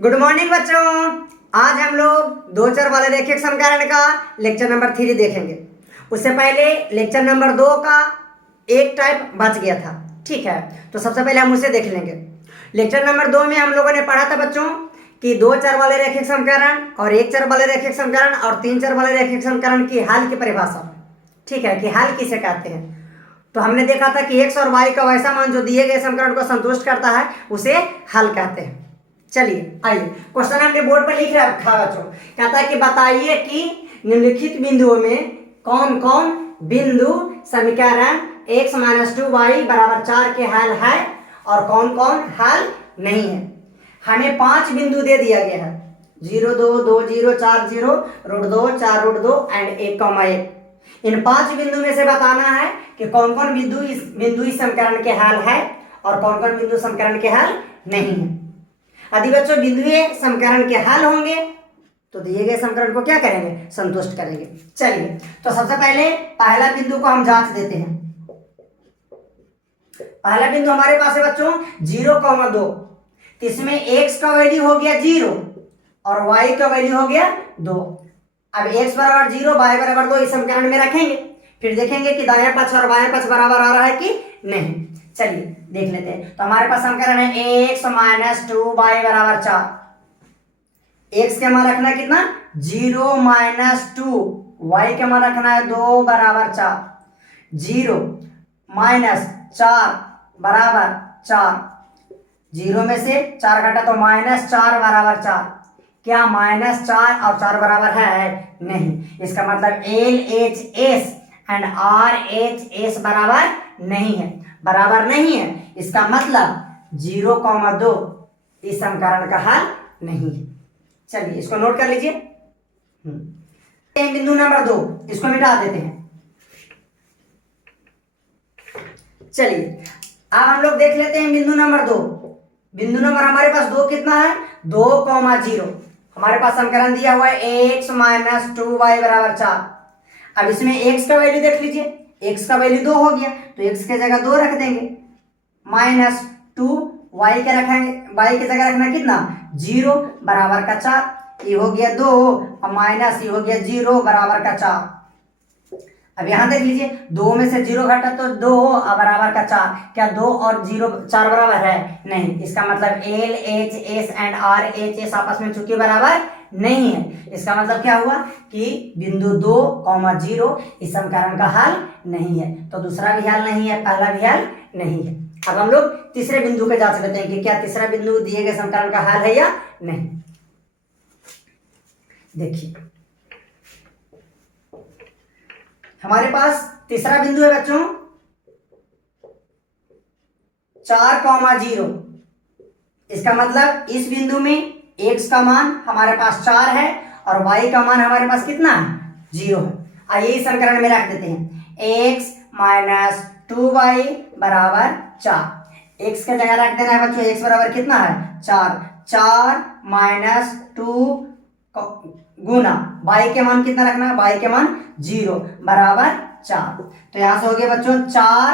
Good morning बच्चों। आज हम लोग दो चर वाले रैखिक समीकरण का लेक्चर नंबर 3 देखेंगे। उससे पहले लेक्चर नंबर 2 का एक टाइप बच गया था, ठीक है, तो सबसे पहले हम उसे देख लेंगे। लेक्चर नंबर 2 में हम लोगों ने पढ़ा था बच्चों कि दो चर वाले रैखिक समीकरण और एक चर वाले रैखिक समीकरण और तीन चर वाले रैखिक समीकरण की हल की परिभाषा, ठीक है, कि हल किसे कहते हैं। तो हमने देखा था कि x और y का वैसा मान जो दिए गए समीकरण को संतुष्ट करता है उसे हल कहते हैं। चलिए आइए, क्वेश्चन हमने बोर्ड पर लिख रखा है बच्चों। कहता है कि बताइए कि निम्नलिखित बिंदुओं में कौन कौन बिंदु समीकरण x - 2y = 4 के हल है और कौन कौन हल नहीं है। हमें 5 बिंदु दे दिया गया है, 0 2 2 0 4 0 √2 4 √2 एंड 1, इन 5 बिंदु में से बताना है कि कौन कौन बिंदु इस समीकरण के हल है और कौन कौन बिंदु समीकरण के हल नहीं है। यदि बच्चों बिंदु समीकरण के हल होंगे तो दिए गए समीकरण को क्या करेंगे, संतुष्ट करेंगे। चलिए, तो सबसे पहले पहला बिंदु को हम जांच देते हैं। पहला बिंदु हमारे पास है बच्चों 0,2, तो इसमें x का वैल्यू हो गया 0 और y का वैल्यू हो गया 2। अब x = 0 y = 2 इस समीकरण में रखेंगे, फिर देखेंगे कि दायां पक्ष और बायां पक्ष बराबर आ रहा है कि नहीं। चलिए देख लेते हैं। तो हमारे पास समीकरण है x - 2y = 4। x के मान रखना है कितना, 0 - 2, y के मान रखना है 2 = 4, 0 - 4 = 4, 0 में से 4 घटा तो -4 = 4। क्या -4 और 4 बराबर है? नहीं। इसका मतलब LHS एंड RHS बराबर नहीं है, बराबर नहीं है। इसका मतलब 0,2 इस समीकरण का हल नहीं है। चलिए इसको नोट कर लीजिए। बिंदु नंबर 2 इसको मिटा देते हैं। चलिए अब हम लोग देख लेते हैं बिंदु नंबर 2। बिंदु नंबर हमारे पास 2 कितना है, 2,0। हमारे पास समीकरण दिया हुआ है x - 2y = 4। अब इसमें x का वैल्यू देख लीजिए, x का वैल्यू 2 हो गया तो x की जगह 2 रख देंगे, -2 y के रखेंगे, y की जगह रखना कितना, 0 बराबर का 4, ये हो गया 2 और माइनस ये हो गया 0 बराबर का 4। अब यहां देख लीजिए, 2 में से 0 घटा तो 2 और बराबर का 4। क्या 2 और 0 4 बराबर है? नहीं। इसका मतलब LHS एंड RHS आपस में चूंकि बराबर नहीं है, इसका मतलब क्या हुआ कि बिंदु 2,0 इस समीकरण का हल नहीं है। तो दूसरा भी हल नहीं है, पहला भी हल नहीं है। अब हम लोग तीसरे बिंदु पे जांच लेते हैं कि क्या तीसरा बिंदु दिए गए समीकरण का हल है या नहीं। देखिए हमारे पास तीसरा बिंदु है बच्चों 4,0। इसका मतलब इस बिंदु में x का मान हमारे पास 4 है और y का मान हमारे पास कितना है, 0 है। आइए इस समीकरण में रख देते हैं, x - 2y = 4। x की जगह रख देना है बच्चों, x बराबर कितना है, 4, 4 - 2 गुना y के मान कितना रखना है, y के मान 0 बराबर 4। तो यहां से हो गया बच्चों 4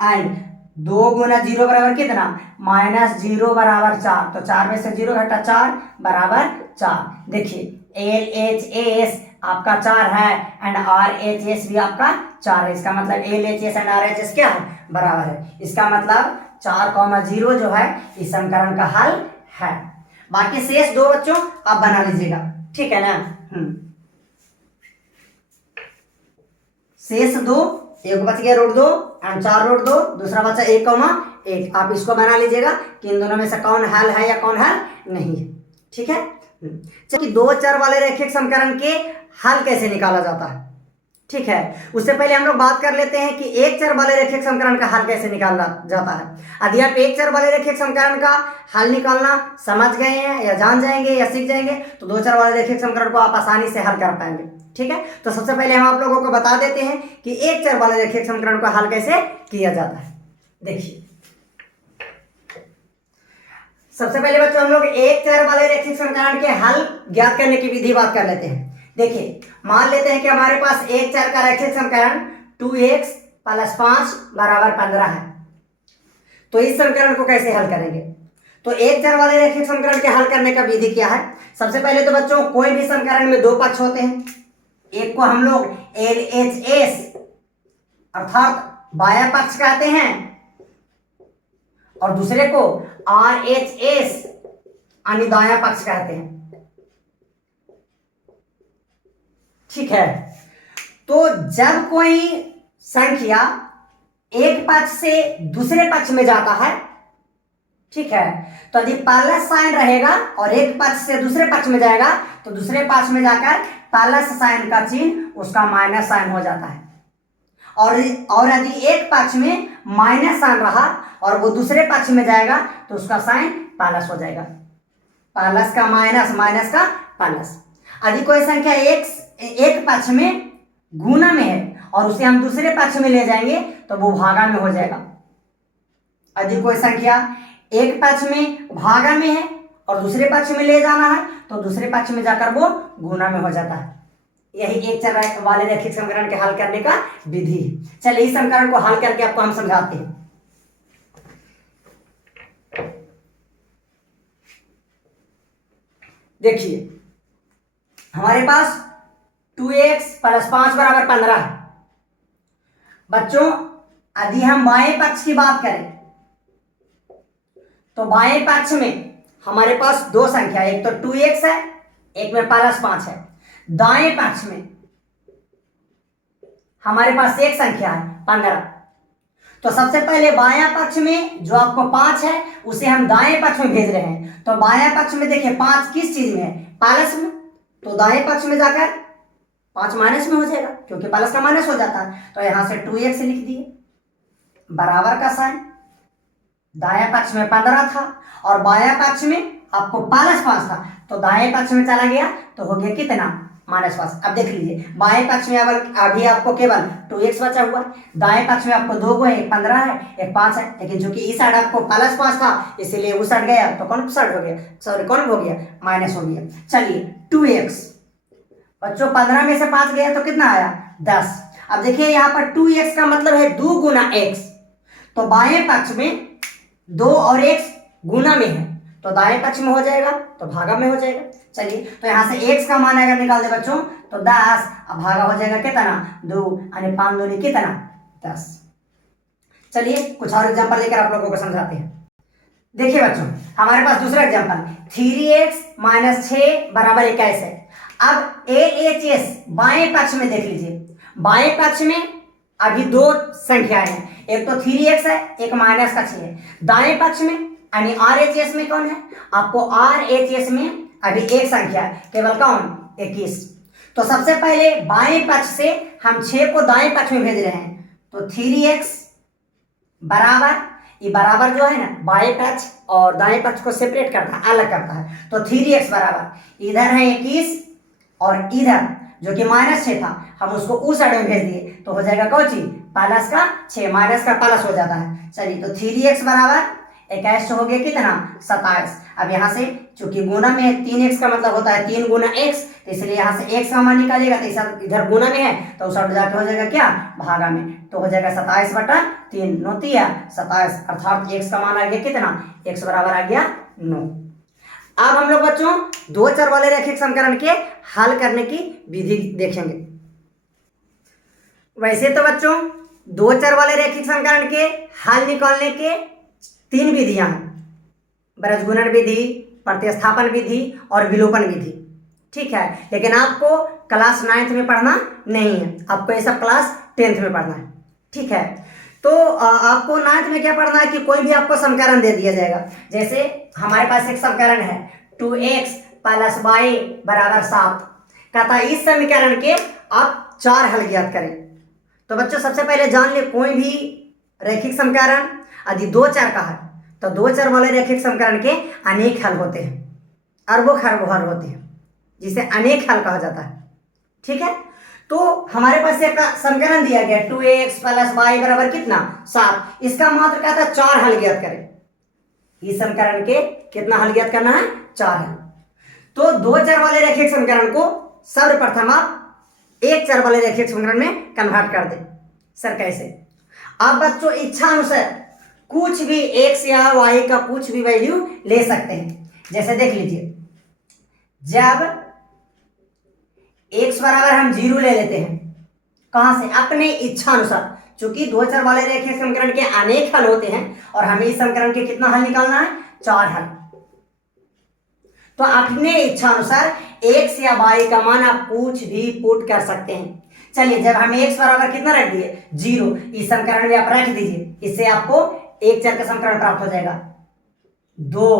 एंड 2 गुना 0 बराबर कितना, -0 बराबर 4। तो 4 में से 0 घटा 4 बराबर 4। देखिए LHS आपका 4 है एंड RHS भी आपका 4 है। इसका मतलब LHS एंड RHS क्या है, बराबर है। इसका मतलब 4,0 जो है इस समीकरण का हल है। बाकी शेष 2 बच्चों आप बना लीजिएगा, ठीक है ना। शेष 2, एक बच गया √2 एंड 4 √2, दूसरा बचा 1,1। आप इसको बना लीजिएगा कि इन दोनों में से कौन हल है या कौन हल नहीं है, ठीक है। चलिए दो चर वाले रैखिक समीकरण के हल कैसे निकाला जाता है, ठीक है। उससे पहले हम लोग बात कर लेते हैं कि एक चर वाले रैखिक समीकरण का हल कैसे निकाला जाता है। यदि आप एक चर वाले रैखिक समीकरण का हल निकालना समझ गए हैं या जान जाएंगे या सीख जाएंगे तो दो चर वाले रैखिक समीकरण को आप आसानी से हल कर पाएंगे, ठीक है। तो सबसे पहले हम आप लोगों को बता देते हैं कि एक चर वाले रैखिक समीकरण का हल कैसे किया जाता है। देखिए सबसे पहले बच्चों हम लोग एक चर वाले रैखिक समीकरण के हल ज्ञात करने की विधि बात कर लेते हैं। देखिए मान लेते हैं कि हमारे पास एक चर का रैखिक समीकरण 2x + 5 = 15 है। तो इस समीकरण को कैसे हल करेंगे, तो एक चर वाले रैखिक समीकरण के हल करने का विधि क्या है? सबसे पहले तो बच्चों कोई भी समीकरण में दो पक्ष होते हैं। एक को हम लोग LHS अर्थात बाया पक्ष कहते हैं और दूसरे को RHS यानी दाया पक्ष कहते हैं। ठीक है, तो जब कोई संख्या एक पक्ष से दूसरे पक्ष में जाता है, ठीक है, तो यदि प्लस साइन रहेगा और एक पक्ष से दूसरे पक्ष में जाएगा तो दूसरे पक्ष में जाकर प्लस साइन का चिन्ह उसका माइनस साइन हो जाता है। और यदि एक पक्ष में माइनस साइन रहा और वो दूसरे पक्ष में जाएगा तो उसका साइन प्लस हो जाएगा। प्लस का माइनस, माइनस का प्लस। यदि कोई संख्या एक पक्ष में गुना में है और उसे हम दूसरे पक्ष में ले जाएंगे तो वो भागा में हो जाएगा। यदि कोई संख्या एक पक्ष में भागा में है और दूसरे पक्ष में ले जाना है तो दूसरे पक्ष में जाकर वो गुना में हो जाता है। यही एक चर वाले रैखिक समीकरण के हल करने का विधि है। चलिए इस समीकरण को हल करके आपको हम समझाते हैं। देखिए हमारे पास 2x + 5 = 15 है। बच्चों यदि हम बाएं पक्ष की बात करें तो बाएं पक्ष में हमारे पास दो संख्या, एक तो 2x है, एक में +5 है। दाएं पक्ष में हमारे पास एक संख्या है 15। तो सबसे पहले बायां पक्ष में जो आपको 5 है उसे हम दाएं पक्ष में भेज रहे हैं। तो बायां पक्ष में देखिए 5 किस चीज में है? प्लस में। तो दाएं पक्ष में जाकर 5 माइनस में हो जाएगा क्योंकि प्लस का माइनस हो जाता है। तो यहां से 2x लिख दिए बराबर का साइन। दाएं पक्ष में 15 था और बायां पक्ष में आपको +5 था तो दाएं पक्ष में चला गया तो हो गया कितना? -5। अब देख लीजिए बाएं पक्ष में अभी आपको केवल 2x बचा हुआ है। दाएं पक्ष में आपको दो है, एक 15 है, एक 5 है। लेकिन चूंकि इस साइड आपको +5 था इसीलिए उस साइड गया तो कौन साइड हो गया? सॉरी कौन हो गया? माइनस हो गया। चलिए 2x बच्चों 15 में से 5 गया तो कितना आया? 10। अब देखिए यहाँ पर 2x का मतलब है 2 गुना x। तो बाएं पक्ष में 2 और x गुना में है तो दाएं पक्ष में हो जाएगा तो भागा में हो जाएगा। चलिए तो यहां से x का मान अगर निकाल दे बच्चों तो 10। अब भागा हो जाएगा कितना? 2 यानी 5 दूनी कितना? 10। चलिए कुछ और एग्जांपल लेकर आप लोगों को समझाते हैं। देखिए बच्चों हमारे पास दूसरा एग्जांपल 3x - 6 = 21 है। अब LHS बाएं पक्ष में देख लीजिए। बाएं पक्ष में अभी दो संख्याएं हैं, एक तो 3x है, एक -6 है। दाएं पक्ष में यानी RHS में कौन है? आपको RHS में अभी एक संख्या है, केवल कौन? 21। तो सबसे पहले बाएं पक्ष से हम 6 को दाएं पक्ष में भेज रहे हैं तो 3x बराबर, ये बराबर जो है ना बाएं पक्ष और दाएं पक्ष को सेपरेट करता है, अलग करता है। तो 3x बराबर इधर है 21 और इधर जो कि -6 था हम उसको उस साइड में भेज दिए तो हो जाएगा कौन चीज? +6 माइनस का प्लस हो जाता है। चलिए तो 3x बराबर 21 हो गया कितना? 27। अब यहाँ से चूंकि गुना में है 3x का मतलब होता है 3 गुना x, तो इसलिए यहाँ से x का मान निकालिएगा तो इधर गुना में है तो उस साइड जाके हो जाएगा क्या? भागा में। तो हो जाएगा 27/3 9 तिया 27 अर्थात x का मान आ गया कितना? x बराबर आ गया 9। अब हम लोग बच्चों दो चर वाले रैखिक समीकरण के हल करने की विधि देखेंगे। वैसे तो बच्चों दो चर वाले रैखिक समीकरण के हल निकालने के 3 विधियां हैं, बृहस्पति विधि, प्रतिस्थापन विधि और विलोपन विधि। ठीक है, लेकिन आपको क्लास 9th में पढ़ना नहीं है, आपको ये सब क्लास 10th में पढ़ना है। ठीक है, तो आपको 9th में क्या पढ़ना है कि कोई भी आपको समीकरण दे दिया जाएगा। जैसे हमारे पास एक समीकरण है 2x + y = 7। कहता है इस समीकरण के आप 4 हल ज्ञात करें। तो बच्चों सबसे पहले जान ले कोई भी रैखिक समीकरण यदि दो चर का है तो दो चर वाले रैखिक समीकरण के अनेक हल होते हैं, अरबों खरबों हल होते हैं, जिसे अनेक हल कहा जाता है। ठीक है, तो हमारे पास एक समीकरण दिया गया 2x + y बराबर कितना? 7। इसका मात्र कहता है 4 हल ज्ञात करें। इस समीकरण के कितना हल ज्ञात करना है? 4 हल। तो दो चर वाले रैखिक समीकरण को सर्वप्रथम आप एक चर वाले रैखिक समीकरण में कन्वर्ट कर दें। सर कैसे? अब बच्चों इच्छा अनुसार कुछ भी x या y का कुछ भी वैल्यू ले सकते हैं। जैसे देख लीजिए, जब x बराबर हम 0 ले लेते हैं, कहां से? अपने इच्छा अनुसार। चूंकि दो चर वाले रेखीय समीकरण के अनेक हल होते हैं और हमें इस समीकरण के कितना हल निकालना है? 4 हल। तो अपने इच्छा अनुसार x या y का मान आप कुछ भी पुट कर सकते हैं। चलिए, जब हम x बराबर कितना रख दिए? 0, इस समीकरण में आप रख दीजिए, इससे आपको एक चर का समीकरण प्राप्त हो जाएगा। 2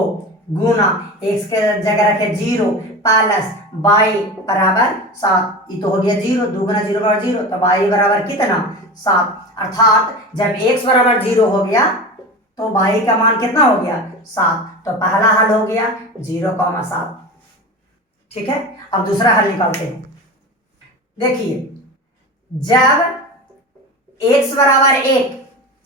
गुना x के जगह रखे 0 प्लस y बराबर 7। ये तो हो गया 0, 2 गुना 0 बराबर 0, तो y बराबर कितना? 7। अर्थात जब x बराबर 0 हो गया तो y का मान कितना हो गया? 7। तो पहला हल हो गया 0,7। ठीक है, अब दूसरा हल निकालते हैं। देखिए, जब x बराबर 1,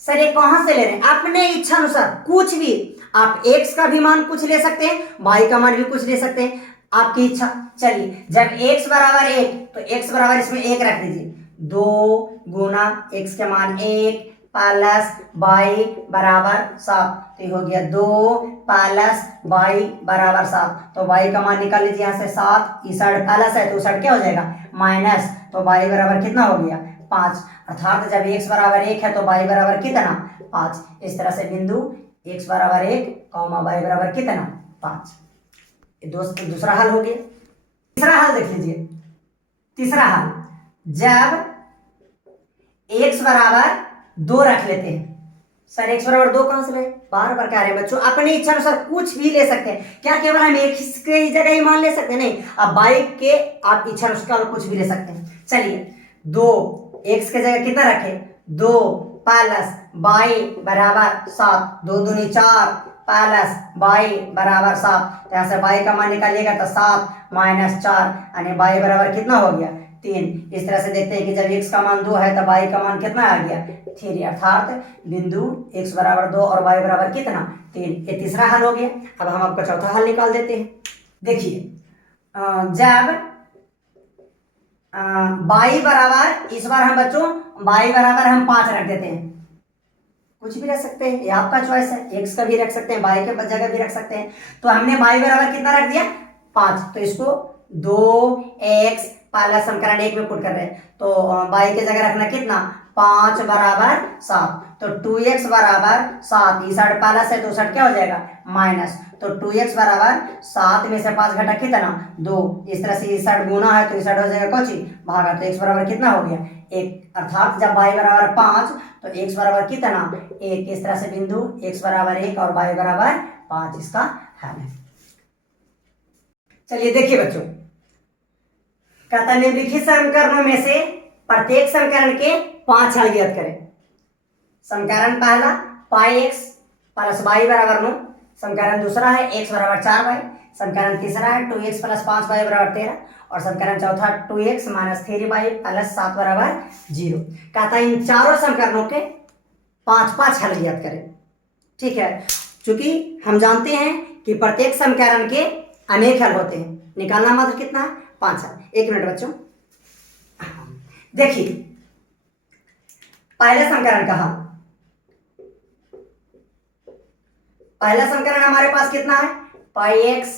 सर ये कहां से ले रहे हैं? अपने इच्छा अनुसार कुछ भी। आप x का भी मान कुछ ले सकते हैं, y का मान भी कुछ ले सकते हैं, आपकी इच्छा। चलिए, जब x बराबर 1, तो x बराबर इसमें 1 रख दीजिए। 2 गुना x के मान 1 प्लस y बराबर 7, तो ये हो गया 2 प्लस y बराबर 7। तो y का मान निकाल लीजिए यहाँ से 7, इस साइड प्लस है तो उस साइड क्या हो जाएगा? माइनस। तो y बराबर कितना हो गया? 5। अर्थात जब x बराबर 1 है तो y बराबर कितना? 5। इस तरह से बिंदु x बराबर 1, y बराबर कितना? 5। दूसरा हल हो गया। तीसरा हल देख लीजिए। तीसरा हल, जब x बराबर 2 रख लेते हैं। सर x बराबर 2 कहां से लाए? बार बार कह रहे हैं बच्चों, अपनी इच्छा अनुसार कुछ भी ले सकते हैं। क्या केवल हम एक की जगह ही मान ले सकते हैं? नहीं, अब बाइक के आप इच्छा अनुसार कुछ भी ले सकते हैं। चलिए, 2 x के जगह कितना रखे? 2 प्लस y बराबर 7, 2 दूनी 4 प्लस y बराबर 7। तो यहाँ से y का मान निकालिएगा तो 7 माइनस 4, यानी y बराबर कितना हो गया? 3। इस तरह से देखते हैं कि जब x का मान 2 है तो y का मान कितना आ गया? 3। अर्थात बिंदु x बराबर 2 और y बराबर कितना? 3। ये तीसरा हल हो गया। अब हम आपका चौथा हल निकाल देते हैं। देखिए, जब y बराबर, इस बार हम बच्चों y बराबर हम 5 रख देते हैं। कुछ भी रख सकते हैं, ये आपका चॉइस है। x का भी रख सकते हैं, y के जगह भी रख सकते हैं। तो हमने y बराबर कितना रख दिया? 5। तो इसको 2x प्लस समीकरण 1 में पुट कर रहे हैं, तो y के जगह रखना कितना? 5 बराबर 7। तो 2x बराबर 7, इस साइड प्लस है तो उस साइड क्या हो जाएगा? माइनस। तो 2x बराबर 7 में से 5 घटा कितना? 2। इस तरह से इस साइड गुना है तो इस साइड हो जाएगा कोची? भागा। तो x बराबर कितना हो गया? 1। अर्थात जब y बराबर 5 तो x बराबर कितना? 1। इस तरह से बिंदु x बराबर 1 और y बराबर 5 इसका हल है। चलिए देखिए बच्चों, कहता निम्नलिखित समीकरणों में से प्रत्येक समीकरण के 5 हल ज्ञात करें। समीकरण पहला पाई x प्लस y बराबर 9। समीकरण दूसरा है x बराबर 4y। समीकरण तीसरा है 2x प्लस 5y बराबर 13। और समीकरण चौथा 2x माइनस 3y प्लस 7 बराबर 0। कहता इन चारों समीकरणों के 5 हल ज्ञात करें। ठीक है, क्योंकि हम जानते हैं कि प्रत्येक समीकरण के अनेक हल होते हैं, निकालना मात्र कितना है? 5 हल। 1 मिनट बच्चों, देखिए पहला समीकरण का हल। पहला समीकरण हमारे पास कितना है? पाई x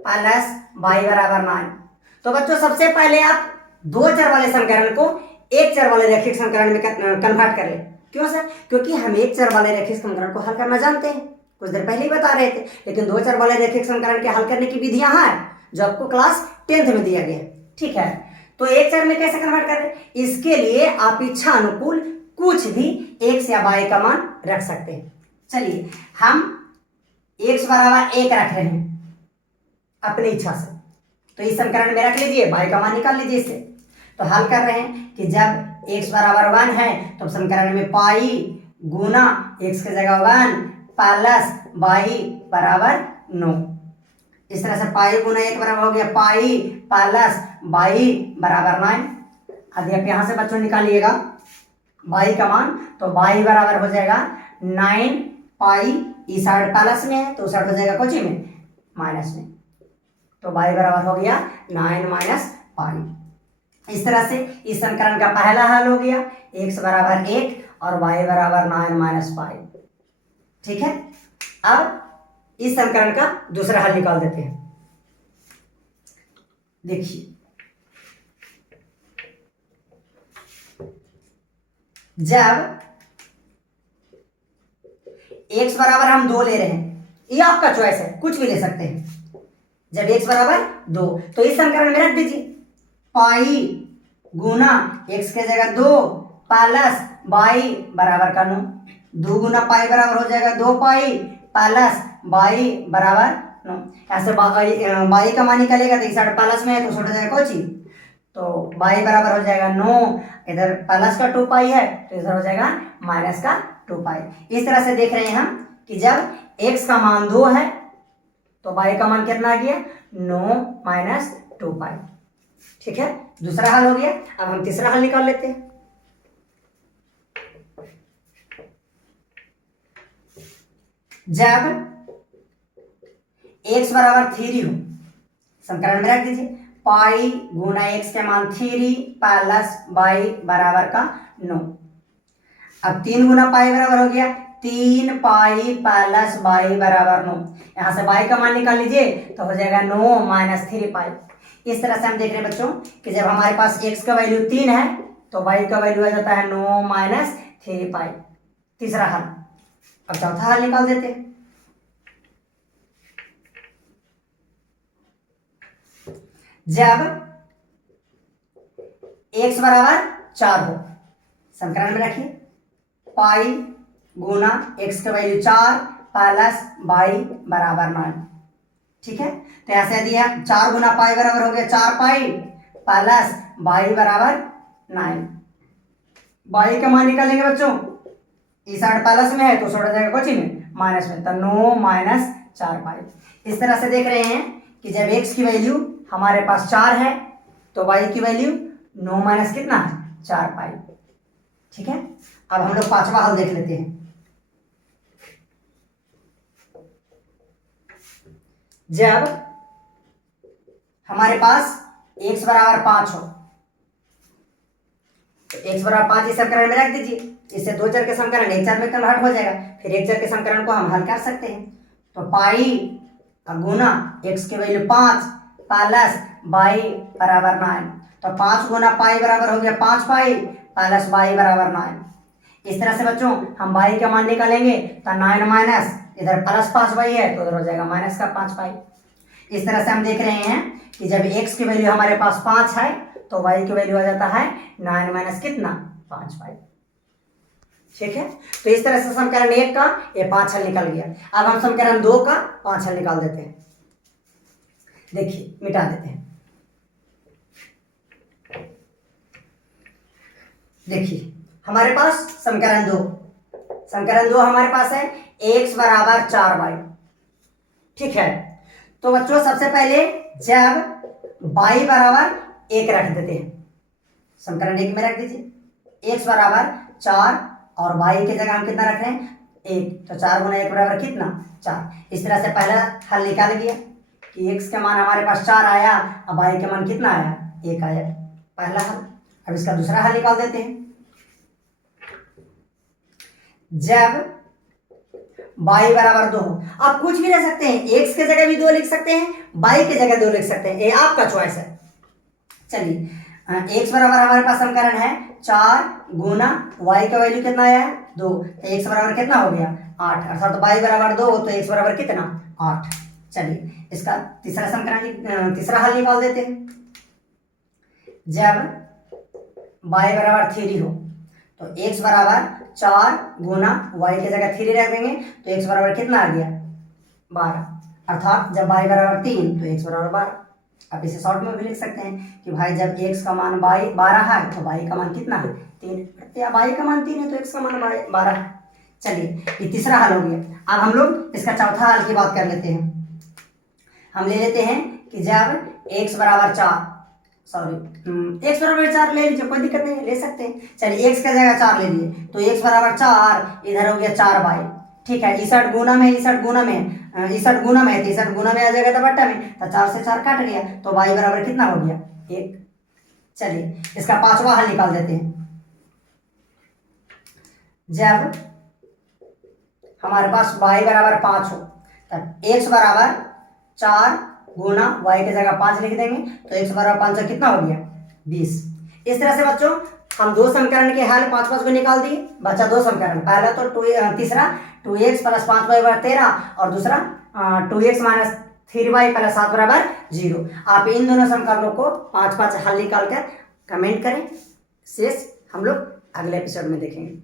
प्लस y बराबर 9। तो बच्चों सबसे पहले आप दो चर वाले समीकरण को एक चर वाले रैखिक समीकरण में कन्वर्ट कर ले। क्यों सर? क्योंकि हम एक चर वाले रैखिक समीकरण को हल करना जानते हैं, कुछ देर पहले ही बता रहे थे। लेकिन दो चर वाले रैखिक समीकरण के हल करने की विधियां हैं जो आपको क्लास 10th में दिया गया है। ठीक है, तो एक चर में कैसे कन्वर्ट कर रहे? इसके लिए आप इच्छा अनुकूल कुछ भी x या y का मान रख सकते हैं। चलिए, हम x बराबर 1 रख रहे हैं अपनी इच्छा से, तो इस समीकरण में रख लीजिए, y का मान निकाल लीजिए इससे। तो हल कर रहे हैं कि जब x बराबर 1 है तो समीकरण में पाई गुना x के जगह 1 प्लस y बराबर 9। इस तरह से पाई गुना 1 बराबर हो गया पाई प्लस y बराबर 9। अब आप यहाँ से बच्चों निकालिएगा y का मान, तो y बराबर हो जाएगा 9 पाई, इस साइड प्लस में है तो उस साइड हो जाएगा कोची में? माइनस में। तो y बराबर हो गया 9 माइनस पाई। इस तरह से इस समीकरण का पहला हल हो गया, x बराबर 1 और y बराबर 9 माइनस पाई। ठीक है, अब इस समीकरण का दूसरा हल निकाल देते हैं। देखिए, जब x बराबर हम 2 ले रहे हैं, ये आपका चॉइस है, कुछ भी ले सकते हैं। जब x बराबर 2, तो इस समीकरण में रख दीजिए पाई गुना x के जगह 2 प्लस बाई बराबर का 9। 2 गुना पाई बराबर हो जाएगा 2 पाई प्लस बाई बराबर 9। यहाँ से बाई का मान निकलेगा तो इस साइड प्लस में है तो छोड़ जाएगा कोची, तो बाई बराबर हो जाएगा 9। इधर प्लस का 2 पाई है तो इधर हो जाएगा माइनस का 2 पाई। इस तरह से देख रहे हैं हम कि जब x का मान 2 है तो बाई का मान कितना आ गया, 9 माइनस 2 पाई। ठीक है, दूसरा हल हो गया। अब हम तीसरा हल निकाल लेते हैं। जब x बराबर 3 हो, समीकरण में रख दीजिए पाई गुना x के मान 3 प्लस बाई बराबर का 9। अब 3 गुना पाई बराबर हो गया 3 पाई प्लस बाई बराबर 9। यहां से बाई का मान निकाल लीजिए तो हो जाएगा 9 माइनस 3 पाई। इस तरह से हम देख रहे हैं बच्चों कि जब हमारे पास x का वैल्यू 3 है तो बाई का वैल्यू आ जाता है 9 माइनस 3 पाई। तीसरा हल। अब चौथा हल निकाल देते हैं। जब x बराबर 4 हो, समीकरण में रखिए पाई गुना x का वैल्यू 4 प्लस बाई बराबर 9। ठीक है, तो यहां से दिया 4 गुना पाई बराबर हो गया 4 पाई प्लस बाई बराबर 9। बाई का मान निकालेंगे बच्चों, इस साइड प्लस में है तो छोड़ा जाएगा कोची में, माइनस में, तो 9 माइनस 4 पाई। इस तरह से देख रहे हैं कि जब x की वैल्यू हमारे पास 4 है तो y की वैल्यू 9 माइनस कितना है, 4 पाई। ठीक है, अब हम लोग पांचवा हल देख लेते हैं। जब हमारे पास x बराबर 5 हो तो x बराबर 5 इस समीकरण में रख दीजिए। इससे दो चर के समीकरण एक चर में कन्वर्ट हो जाएगा, फिर एक चर के समीकरण को हम हल कर सकते हैं। तो पाई गुना x की वैल्यू 5 प्लस बाई बराबर 9, तो 5 गुना पाई बराबर हो गया 5 पाई प्लस बाई बराबर 9। इस तरह से बच्चों हम बाई का मान निकालेंगे तो 9 माइनस इधर प्लस 5 बाई है तो उधर हो जाएगा माइनस का 5 पाई। इस तरह से हम देख रहे हैं कि जब x की वैल्यू हमारे पास 5 है तो y की वैल्यू आ जाता है 9 माइनस कितना, 5 पाई। ठीक है, तो इस तरह से समीकरण 1 का ये 5 हल निकल गया। अब हम समीकरण 2 का 5 हल निकाल देते हैं। देखिए, मिटा देते हैं। देखिए, हमारे पास समीकरण 2 हमारे पास है x बराबर 4y। ठीक है, तो बच्चों सबसे पहले जब y बराबर 1 रख देते हैं, समीकरण 1 में रख दीजिए x बराबर 4 और y की जगह हम कितना रख रहे हैं, 1, तो 4 गुना 1 बराबर कितना, 4। इस तरह से पहला हल निकाल गया कि x का मान हमारे पास 4 आया, अब y का मान कितना आया, 1 आया, पहला हल। अब इसका दूसरा हल निकाल देते हैं। जब y बराबर 2 हो, आप कुछ भी ले सकते हैं, x के जगह भी 2 लिख सकते हैं, y के जगह 2 लिख सकते हैं, ये आपका चॉइस है। चलिए, x बराबर हमारे पास समीकरण है 4 गुना y का वैल्यू कितना आया है, 2, तो x बराबर कितना हो गया, 8, अर्थात y बराबर 2 तो x बराबर कितना, 8। चलिए, इसका तीसरा समीकरण तीसरा हल निकाल देते हैं। जब y बराबर 3 हो तो x बराबर 4 गुना y की जगह 3 रख देंगे तो x बराबर कितना आ गया, 12, अर्थात जब y बराबर 3 तो x बराबर 12। आप इसे शॉर्ट में भी लिख सकते हैं कि भाई जब x का मान 12 है तो y का मान कितना है, 3, या y का मान 3 है तो x का मान 12 है। चलिए, ये तीसरा हल हो गया। अब हम लोग इसका चौथा हल की बात कर लेते हैं। हम ले लेते हैं कि जब x बराबर 4, सॉरी x बराबर 4 ले लीजिए, कोई दिक्कत नहीं है, ले सकते हैं। चलिए, x का जगह 4 ले लिए तो x बराबर 4, इधर हो गया 4 बाई। ठीक है, इस साइड गुना में, इस साइड गुना में, इस साइड गुना में, तो इस साइड गुना में आ जाएगा तो बट्टा में, तो 4 से 4 कट गया तो y बराबर कितना हो गया, 1। चलिए, इसका पांचवा हल निकाल देते हैं। जब हमारे पास y बराबर 5 हो, तब x बराबर 4 गुना y की जगह 5 लिख देंगे, तो x बराबर 5 कितना हो गया 20। इस तरह से बच्चों हम दो समीकरण के हल 5 को निकाल दिए, बचा दो समीकरण, पहला तो तीसरा 2x प्लस 5y बराबर 13 और दूसरा 2x माइनस 3y प्लस 7 बराबर 0। आप इन दोनों समीकरणों को 5 हल निकाल कर कमेंट करें। शेष हम लोग अगले एपिसोड में देखेंगे।